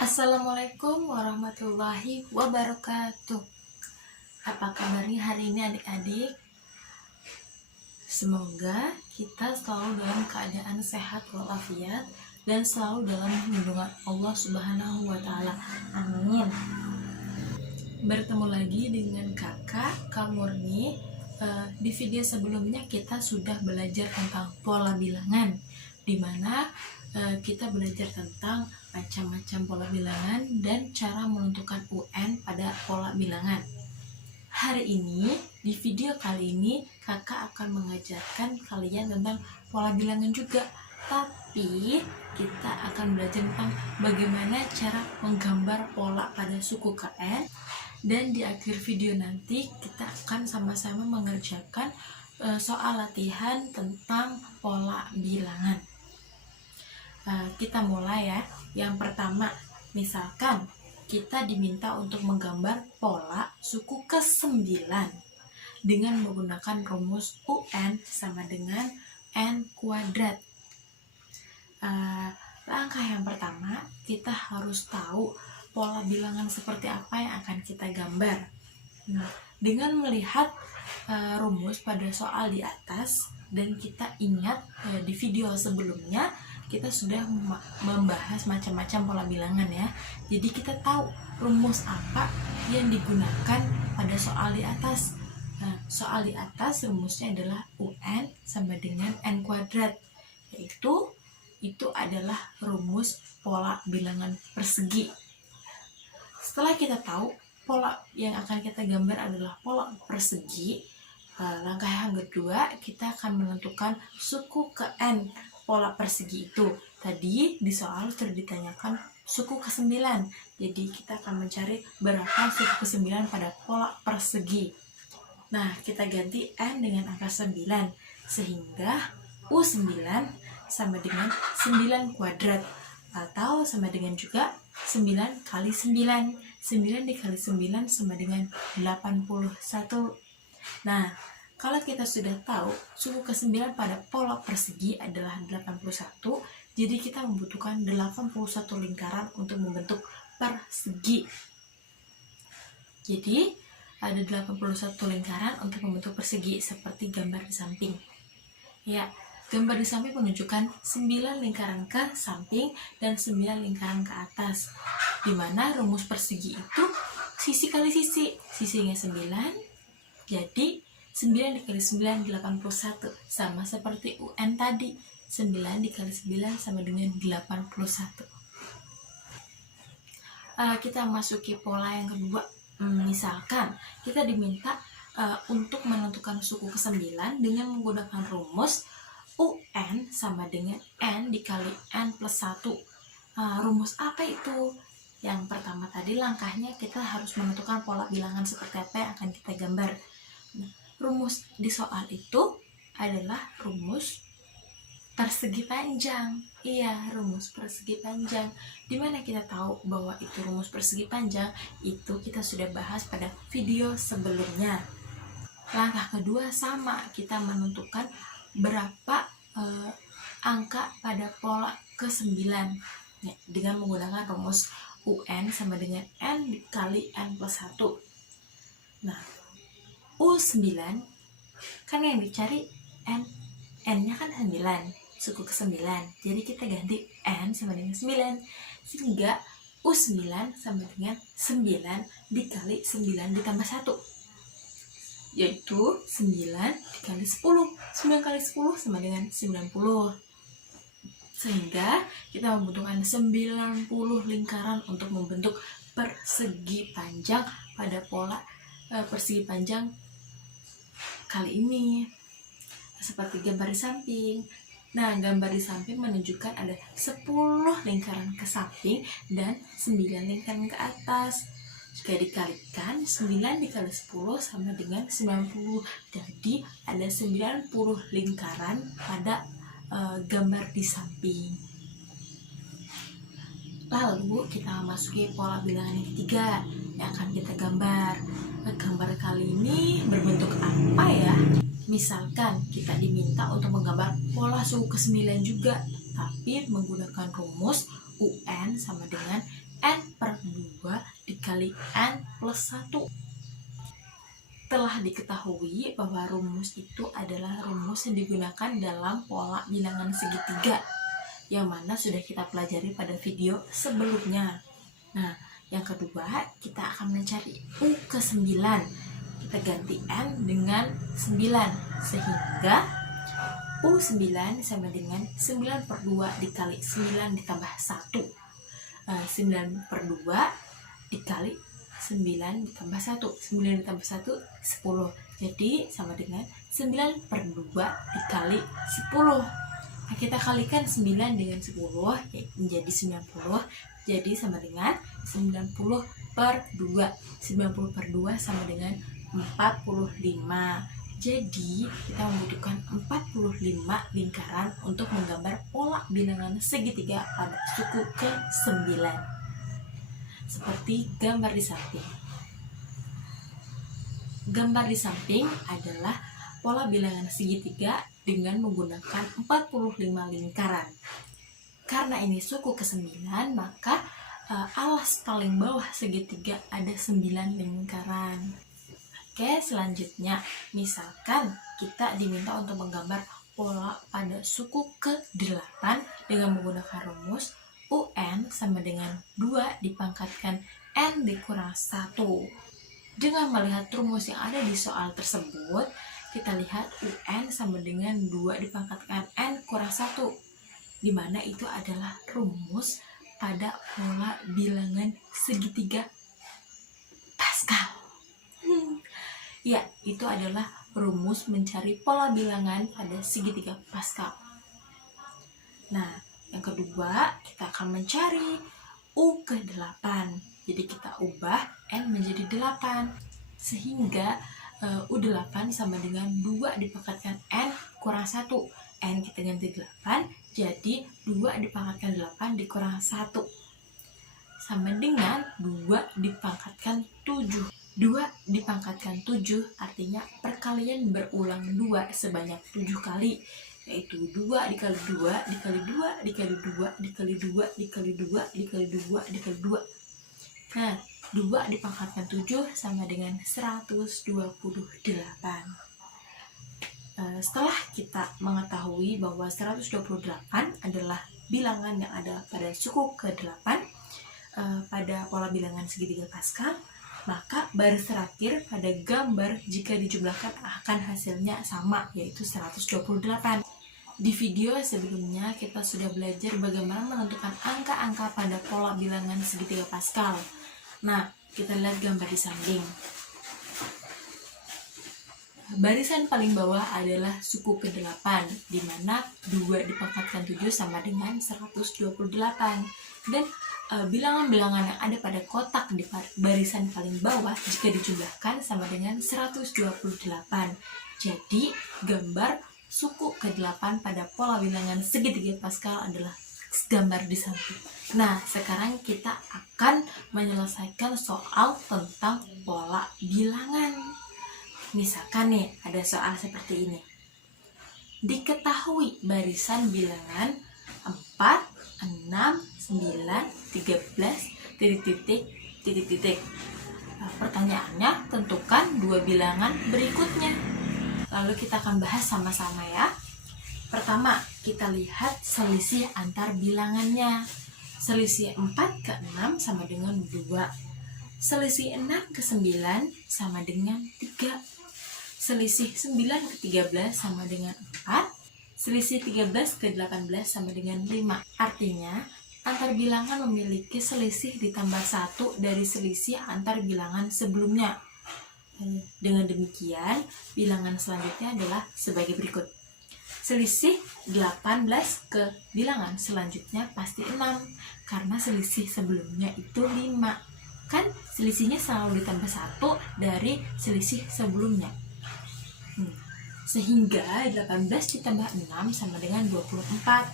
Assalamualaikum warahmatullahi wabarakatuh. Apa kabarnya hari ini adik-adik? Semoga kita selalu dalam keadaan sehat walafiat dan selalu dalam lindungan Allah Subhanahu wa Ta'ala. Amin. Bertemu lagi dengan kakak Kak Murni. Di video sebelumnya kita sudah belajar tentang pola bilangan, di mana kita belajar tentang macam-macam pola bilangan dan cara menentukan UN pada pola bilangan. Hari ini, di video kali ini, kakak akan mengajarkan kalian tentang pola bilangan juga. Tapi, kita akan belajar tentang bagaimana cara menggambar pola pada suku KN. Dan di akhir video nanti, kita akan sama-sama mengerjakan soal latihan tentang pola bilangan. Kita mulai ya. Yang pertama, misalkan kita diminta untuk menggambar pola suku ke-9 dengan menggunakan rumus UN sama dengan N kuadrat. Langkah yang pertama, kita harus tahu pola bilangan seperti apa yang akan kita gambar. Nah, dengan melihat rumus pada soal di atas, dan kita ingat di video sebelumnya kita sudah membahas macam-macam pola bilangan ya. Jadi kita tahu rumus apa yang digunakan pada soal di atas. Nah, soal di atas rumusnya adalah UN sama dengan N kuadrat. Yaitu itu adalah rumus pola bilangan persegi. Setelah kita tahu pola yang akan kita gambar adalah pola persegi, langkah yang kedua kita akan menentukan suku ke N pola persegi itu. Tadi di soal sudah ditanyakan suku ke-9. Jadi kita akan mencari berapa suku ke-9 pada pola persegi. Nah, kita ganti N dengan angka 9 sehingga U9 sama dengan 9 kuadrat atau sama dengan juga 9 kali 9. 9 dikali 9 sama dengan 81. Nah, kalau kita sudah tahu suku ke-9 pada pola persegi adalah 81, jadi kita membutuhkan 81 lingkaran untuk membentuk persegi. Jadi, ada 81 lingkaran untuk membentuk persegi seperti gambar di samping. Ya, gambar di samping menunjukkan 9 lingkaran ke samping dan 9 lingkaran ke atas. Di mana rumus persegi itu sisi kali sisi. Sisinya 9, jadi 9 dikali 9, 81. Sama seperti UN tadi. 9 dikali 9 sama dengan 81. Kita masuki pola yang kedua. Misalkan kita diminta untuk menentukan suku ke-9 dengan menggunakan rumus UN sama dengan N dikali N plus 1. Rumus apa itu? Yang pertama tadi langkahnya kita harus menentukan pola bilangan seperti apa yang akan kita gambar. Rumus di soal itu adalah rumus persegi panjang. Iya, rumus persegi panjang. Dimana kita tahu bahwa itu rumus persegi panjang, itu kita sudah bahas pada video sebelumnya. Langkah kedua sama, kita menentukan berapa angka pada pola ke-9 ya, dengan menggunakan rumus UN sama dengan N dikali N plus 1. Nah, U9 kan yang dicari N-nya kan 9, suku ke-9. Jadi kita ganti N sama dengan 9 sehingga U9 sama dengan 9 dikali 9 ditambah 1, yaitu 9 dikali 10. 9 kali 10 sama dengan 90. Sehingga kita membutuhkan 90 lingkaran untuk membentuk persegi panjang pada pola persegi panjang kali ini. Seperti gambar di samping. Nah, gambar di samping menunjukkan ada 10 lingkaran ke samping dan 9 lingkaran ke atas. Jika dikalikan, 9 dikali 10 sama dengan 90. Jadi ada 90 lingkaran pada gambar di samping. Lalu kita masuki pola bilangan yang ketiga yang akan kita gambar. kali ini berbentuk apa ya? Misalkan kita diminta untuk menggambar pola suku ke-9 juga, tapi menggunakan rumus UN sama dengan N per 2 dikali N plus 1. Telah diketahui bahwa rumus itu adalah rumus yang digunakan dalam pola bilangan segitiga, yang mana sudah kita pelajari pada video sebelumnya. Nah, yang kedua, kita akan mencari U ke-9. Kita ganti N dengan 9, sehingga U9 sama dengan 9 per 2 dikali 9 ditambah 1. 9 per 2 dikali 9 ditambah 1. 9 ditambah 1, 10. Jadi sama dengan 9 per 2 dikali 10. Nah, kita kalikan 9 dengan 10 menjadi 90. Jadi sama dengan 90 per 2. 90 per 2 sama dengan 45. Jadi kita membutuhkan 45 lingkaran untuk menggambar pola bilangan segitiga pada suku ke-9. Seperti gambar di samping. Gambar di samping adalah pola bilangan segitiga dengan menggunakan 45 lingkaran. Karena ini suku ke-9, maka alas paling bawah segitiga ada 9 lingkaran. Oke, selanjutnya misalkan kita diminta untuk menggambar pola pada suku ke-8 dengan menggunakan rumus UN sama dengan 2 dipangkatkan N dikurang 1. Dengan melihat rumus yang ada di soal tersebut, kita lihat UN sama dengan 2 dipangkatkan N kurang 1, di mana itu adalah rumus pada pola bilangan segitiga Pascal. Ya, itu adalah rumus mencari pola bilangan pada segitiga Pascal. Nah, yang kedua, kita akan mencari U ke-8. Jadi kita ubah N menjadi 8. Sehingga U8 sama dengan 2 dipangkatkan N kurang 1. N kita ganti 8, jadi 2 dipangkatkan 8 dikurang 1. Sama dengan 2 dipangkatkan 7. 2 dipangkatkan 7 artinya perkalian berulang 2 sebanyak 7 kali, yaitu 2 dikali 2 dikali 2 dikali 2 dikali 2 dikali 2 dikali 2 dikali 2. Nah, 2 dipangkatkan 7 sama dengan 128. Setelah kita mengetahui bahwa 128 adalah bilangan yang ada pada suku ke-8 pada pola bilangan segitiga Pascal, maka baris terakhir pada gambar jika dijumlahkan akan hasilnya sama, yaitu 128. Di video sebelumnya kita sudah belajar bagaimana menentukan angka-angka pada pola bilangan segitiga Pascal. Nah, kita lihat gambar di samping. Barisan paling bawah adalah suku ke-8, di mana 2 dipangkatkan 7 sama dengan 128. Dan bilangan-bilangan yang ada pada kotak di barisan paling bawah jika dijumlahkan sama dengan 128. Jadi, gambar suku ke-8 pada pola bilangan segitiga Pascal adalah gambar di samping. Nah, sekarang kita akan menyelesaikan soal tentang pola bilangan. Misalkan nih, ada soal seperti ini. Diketahui barisan bilangan 4, 6, 9, 13, titik. Pertanyaannya, tentukan dua bilangan berikutnya. Lalu kita akan bahas sama-sama ya. Pertama, kita lihat selisih antar bilangannya. Selisih 4 ke 6 sama dengan 2. Selisih 6 ke 9 sama dengan 3. Selisih 9 ke 13 sama dengan 4. Selisih 13 ke 18 sama dengan 5. Artinya, antar bilangan memiliki selisih ditambah 1 dari selisih antar bilangan sebelumnya. Dengan demikian, bilangan selanjutnya adalah sebagai berikut. Selisih 18 ke bilangan selanjutnya pasti 6, karena selisih sebelumnya itu 5. Kan selisihnya selalu ditambah 1 dari selisih sebelumnya. Sehingga 18 ditambah 6 sama dengan 24.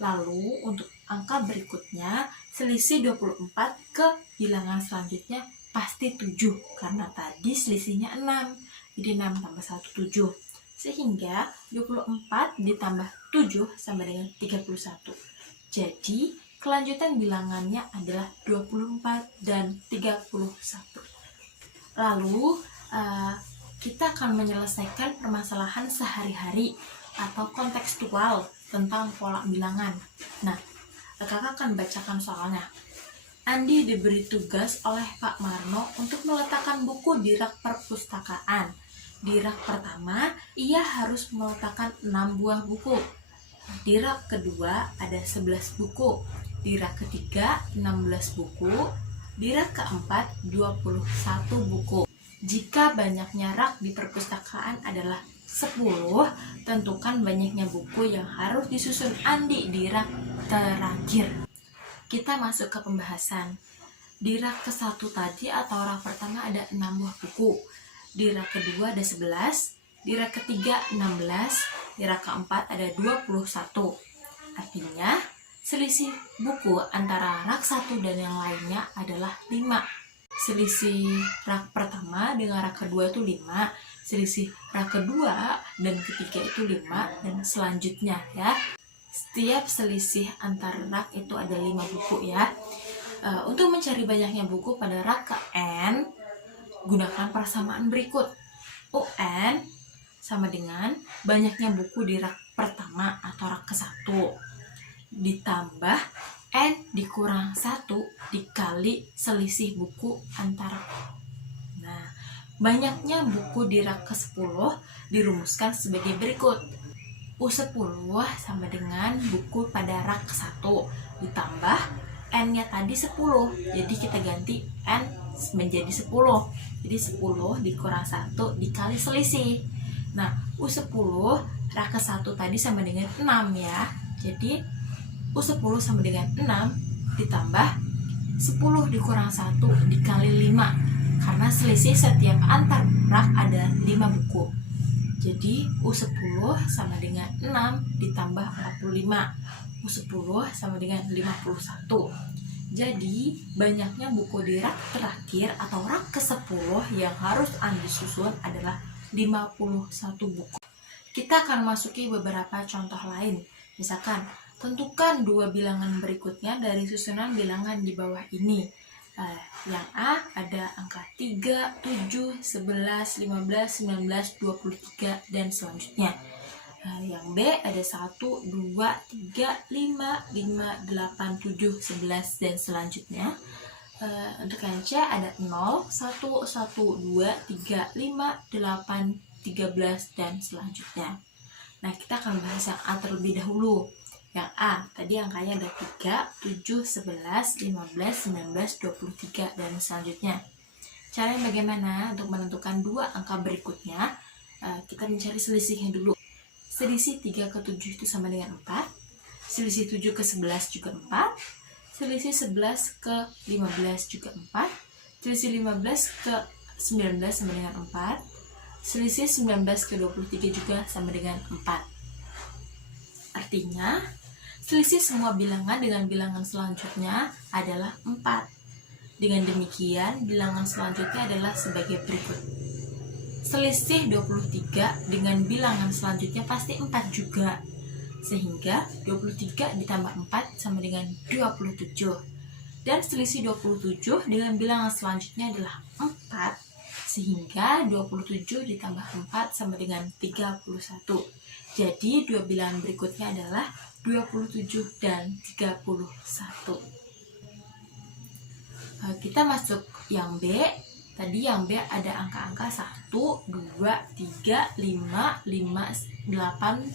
Lalu untuk angka berikutnya, selisih 24 ke bilangan selanjutnya pasti 7 karena tadi selisihnya 6. Jadi 6 tambah 1 7. Sehingga 24 ditambah 7 sama dengan 31. Jadi kelanjutan bilangannya adalah 24 dan 31. Lalu kita akan menyelesaikan permasalahan sehari-hari atau kontekstual tentang pola bilangan. Nah, kakak akan bacakan soalnya. Andi diberi tugas oleh Pak Marno untuk meletakkan buku di rak perpustakaan. Di rak pertama, ia harus meletakkan 6 buah buku. Di rak kedua ada 11 buku. Di rak ketiga 16 buku. Di rak keempat 21 buku. Jika banyaknya rak di perpustakaan adalah 10, tentukan banyaknya buku yang harus disusun Andi di rak terakhir. Kita masuk ke pembahasan. Di rak ke-1 tadi atau rak pertama ada 6 buah buku. Di rak kedua ada 11. Di rak ketiga 16. Di rak keempat ada 21. Artinya selisih buku antara rak 1 dan yang lainnya adalah 5. Selisih rak pertama dengan rak kedua itu 5. Selisih rak kedua dan ketiga itu 5 dan selanjutnya ya. Setiap selisih antar rak itu ada 5 buku ya. Untuk mencari banyaknya buku pada rak ke N, gunakan persamaan berikut. UN sama dengan banyaknya buku di rak pertama atau rak ke-1 ditambah N dikurang 1 dikali selisih buku antara. Nah, banyaknya buku di rak ke-10 dirumuskan sebagai berikut. U10 sama dengan buku pada rak 1 ditambah N-nya tadi 10. Jadi kita ganti N menjadi 10. Jadi 10 dikurang 1 dikali selisih. Nah, U10 rak ke-1 tadi sama dengan 6 ya. Jadi U10 sama dengan 6 ditambah 10 dikurang 1 dikali 5. Karena selisih setiap antar rak ada 5 buku. Jadi U10 sama dengan 6 ditambah 45. U10 sama dengan 51. Jadi banyaknya buku di rak terakhir atau rak ke-10 yang harus Andi susun adalah 51 buku. Kita akan masuki beberapa contoh lain. Misalkan, tentukan 2 bilangan berikutnya dari susunan bilangan di bawah ini. Yang A ada angka 3, 7, 11, 15, 19, 23, dan selanjutnya. Yang B ada 1, 2, 3, 5, 8, 7, 11, dan selanjutnya. Untuk yang C ada 0, 1, 1, 2, 3, 5, 8, 13, dan selanjutnya. Nah, kita akan bahas yang A terlebih dahulu. Yang A, tadi angkanya ada 3, 7, 11, 15, 19, 23, dan selanjutnya. Caranya bagaimana untuk menentukan 2 angka berikutnya? Kita mencari selisihnya dulu. Selisih 3 ke 7 itu sama dengan 4. Selisih 7 ke 11 juga 4. Selisih 11 ke 15 juga 4. Selisih 15 ke 19 sama dengan 4. Selisih 19 ke 23 juga sama dengan 4. Artinya, selisih semua bilangan dengan bilangan selanjutnya adalah 4. Dengan demikian, bilangan selanjutnya adalah sebagai berikut. Selisih 23 dengan bilangan selanjutnya pasti 4 juga. Sehingga 23 ditambah 4 sama dengan 27. Dan selisih 27 dengan bilangan selanjutnya adalah 4. Sehingga 27 ditambah 4 sama dengan 31. Jadi 2 bilangan berikutnya adalah 27 dan 31. Kita masuk yang B. Tadi yang B ada angka-angka 1, 2, 3, 5, 8,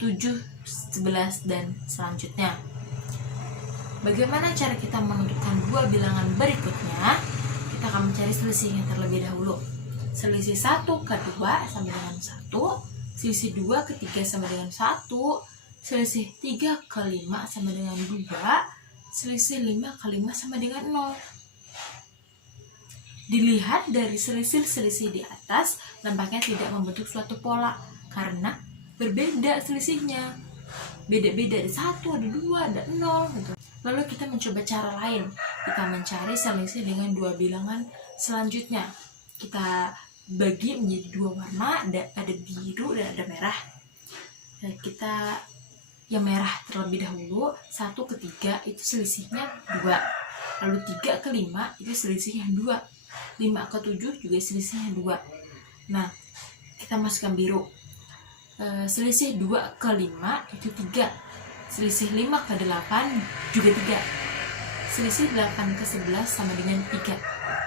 7, 11, dan selanjutnya. Bagaimana cara kita menentukan 2 bilangan berikutnya? Kita akan mencari selisihnya terlebih dahulu. Selisih 1 ke 2 sama dengan 1. Selisih 2 ke 3 sama dengan 1. Selisih 3 ke 5 sama dengan 2. Selisih 5 ke 5 sama dengan 0. Dilihat dari selisih-selisih di atas, nampaknya tidak membentuk suatu pola karena berbeda selisihnya. Beda-beda, ada 1, ada 2, ada 0 gitu. Lalu kita mencoba cara lain. Kita mencari selisih dengan dua bilangan selanjutnya. Kita bagi menjadi dua warna, ada biru dan ada merah. Dan kita yang merah terlebih dahulu, 1 ke 3 itu selisihnya 2. Lalu 3 ke 5 itu selisihnya 2. 5 ke 7 juga selisihnya 2. Nah, kita masukkan biru. Selisih 2 ke 5 itu 3. Selisih 5 ke 8 juga 3. Selisih 8 ke 11 sama dengan 3.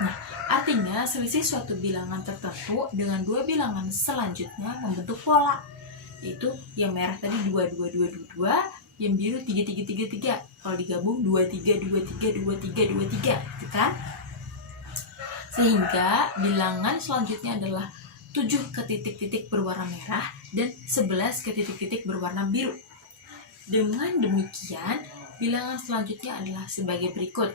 Nah, artinya selisih suatu bilangan tertentu dengan dua bilangan selanjutnya membentuk pola. Yaitu yang merah tadi 2, 2, 2, 2, 2, yang biru 3, 3, 3, 3. Kalau digabung 2, 3, 2, 3, 2, 3, 2, 3, gitu kan? Sehingga bilangan selanjutnya adalah 7 ke titik-titik berwarna merah dan 11 ke titik-titik berwarna biru. Dengan demikian, bilangan selanjutnya adalah sebagai berikut.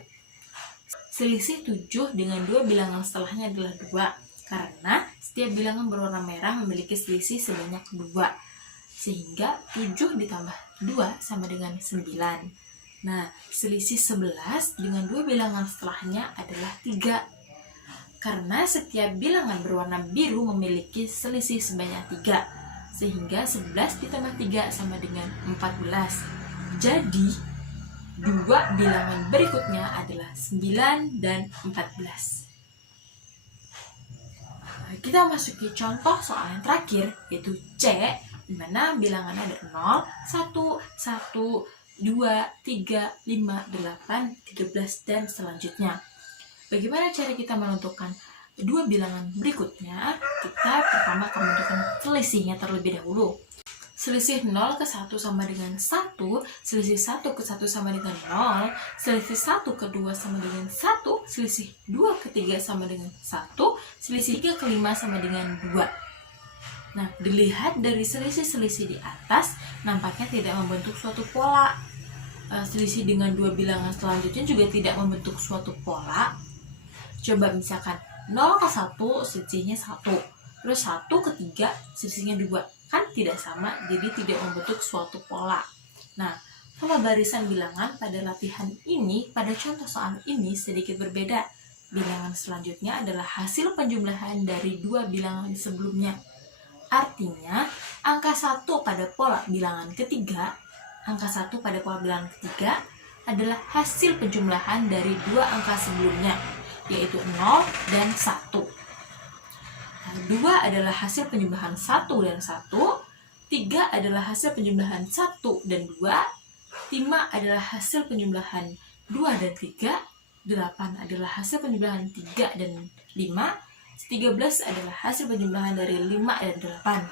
Selisih 7 dengan dua bilangan setelahnya adalah 2, karena setiap bilangan berwarna merah memiliki selisih sebanyak 2. Sehingga 7 ditambah 2 sama dengan 9. Nah, selisih 11 dengan dua bilangan setelahnya adalah 3. Karena setiap bilangan berwarna biru memiliki selisih sebanyak 3. Sehingga 11 ditambah 3 sama dengan 14. Jadi, dua bilangan berikutnya adalah 9 dan 14. Kita masuki contoh soal yang terakhir, yaitu C, di mana bilangannya ada 0, 1, 1, 2, 3, 5, 8, 13, dan selanjutnya. Bagaimana cara kita menentukan dua bilangan berikutnya? Kita pertama akan menentukan selisihnya terlebih dahulu. Selisih 0 ke 1 sama dengan 1, selisih 1 ke 1 sama dengan 0, selisih 1 ke 2 sama dengan 1, selisih 2 ke 3 sama dengan 1, selisih 3 ke 5 sama dengan 2. Nah, dilihat dari selisih-selisih di atas, nampaknya tidak membentuk suatu pola. Selisih dengan dua bilangan selanjutnya juga tidak membentuk suatu pola. Coba misalkan 0 ke 1 selisihnya 1, terus 1 ke 3 selisihnya 2. Kan tidak sama, jadi tidak membentuk suatu pola. Nah, pola barisan bilangan pada latihan ini, pada contoh soal ini sedikit berbeda. Bilangan selanjutnya adalah hasil penjumlahan dari dua bilangan sebelumnya. Artinya, angka 1 pada pola bilangan ketiga, adalah hasil penjumlahan dari dua angka sebelumnya, yaitu 0 dan 1. 2 adalah hasil penjumlahan 1 dan 1, 3 adalah hasil penjumlahan 1 dan 2, 5 adalah hasil penjumlahan 2 dan 3, 8 adalah hasil penjumlahan 3 dan 5, 13 adalah hasil penjumlahan dari 5 dan 8.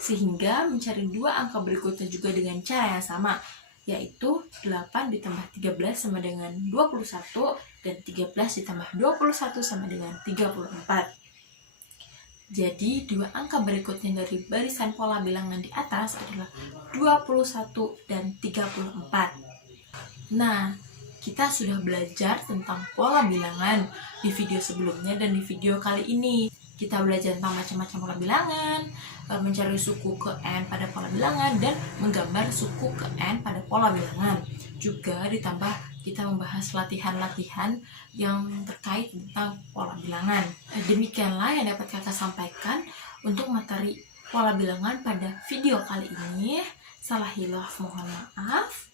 Sehingga mencari dua angka berikutnya juga dengan cara yang sama, yaitu 8 ditambah 13 sama dengan 21, dan 13 ditambah 21 sama dengan 34. Jadi, dua angka berikutnya dari barisan pola bilangan di atas adalah 21 dan 34. Nah, kita sudah belajar tentang pola bilangan di video sebelumnya dan di video kali ini. Kita belajar tentang macam-macam pola bilangan, mencari suku ke N pada pola bilangan, dan menggambar suku ke N pada pola bilangan. Juga ditambah kita membahas latihan-latihan yang terkait tentang pola bilangan. Demikianlah yang dapat kakak sampaikan untuk materi pola bilangan pada video kali ini. Salah hilaf mohon maaf.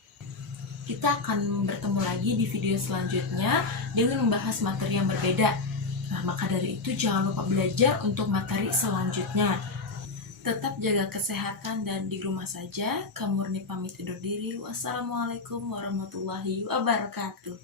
Kita akan bertemu lagi di video selanjutnya dengan membahas materi yang berbeda. Nah, maka dari itu jangan lupa belajar untuk materi selanjutnya. Tetap jaga kesehatan dan di rumah saja. Kak Murni pamit undur diri. Wassalamualaikum warahmatullahi wabarakatuh.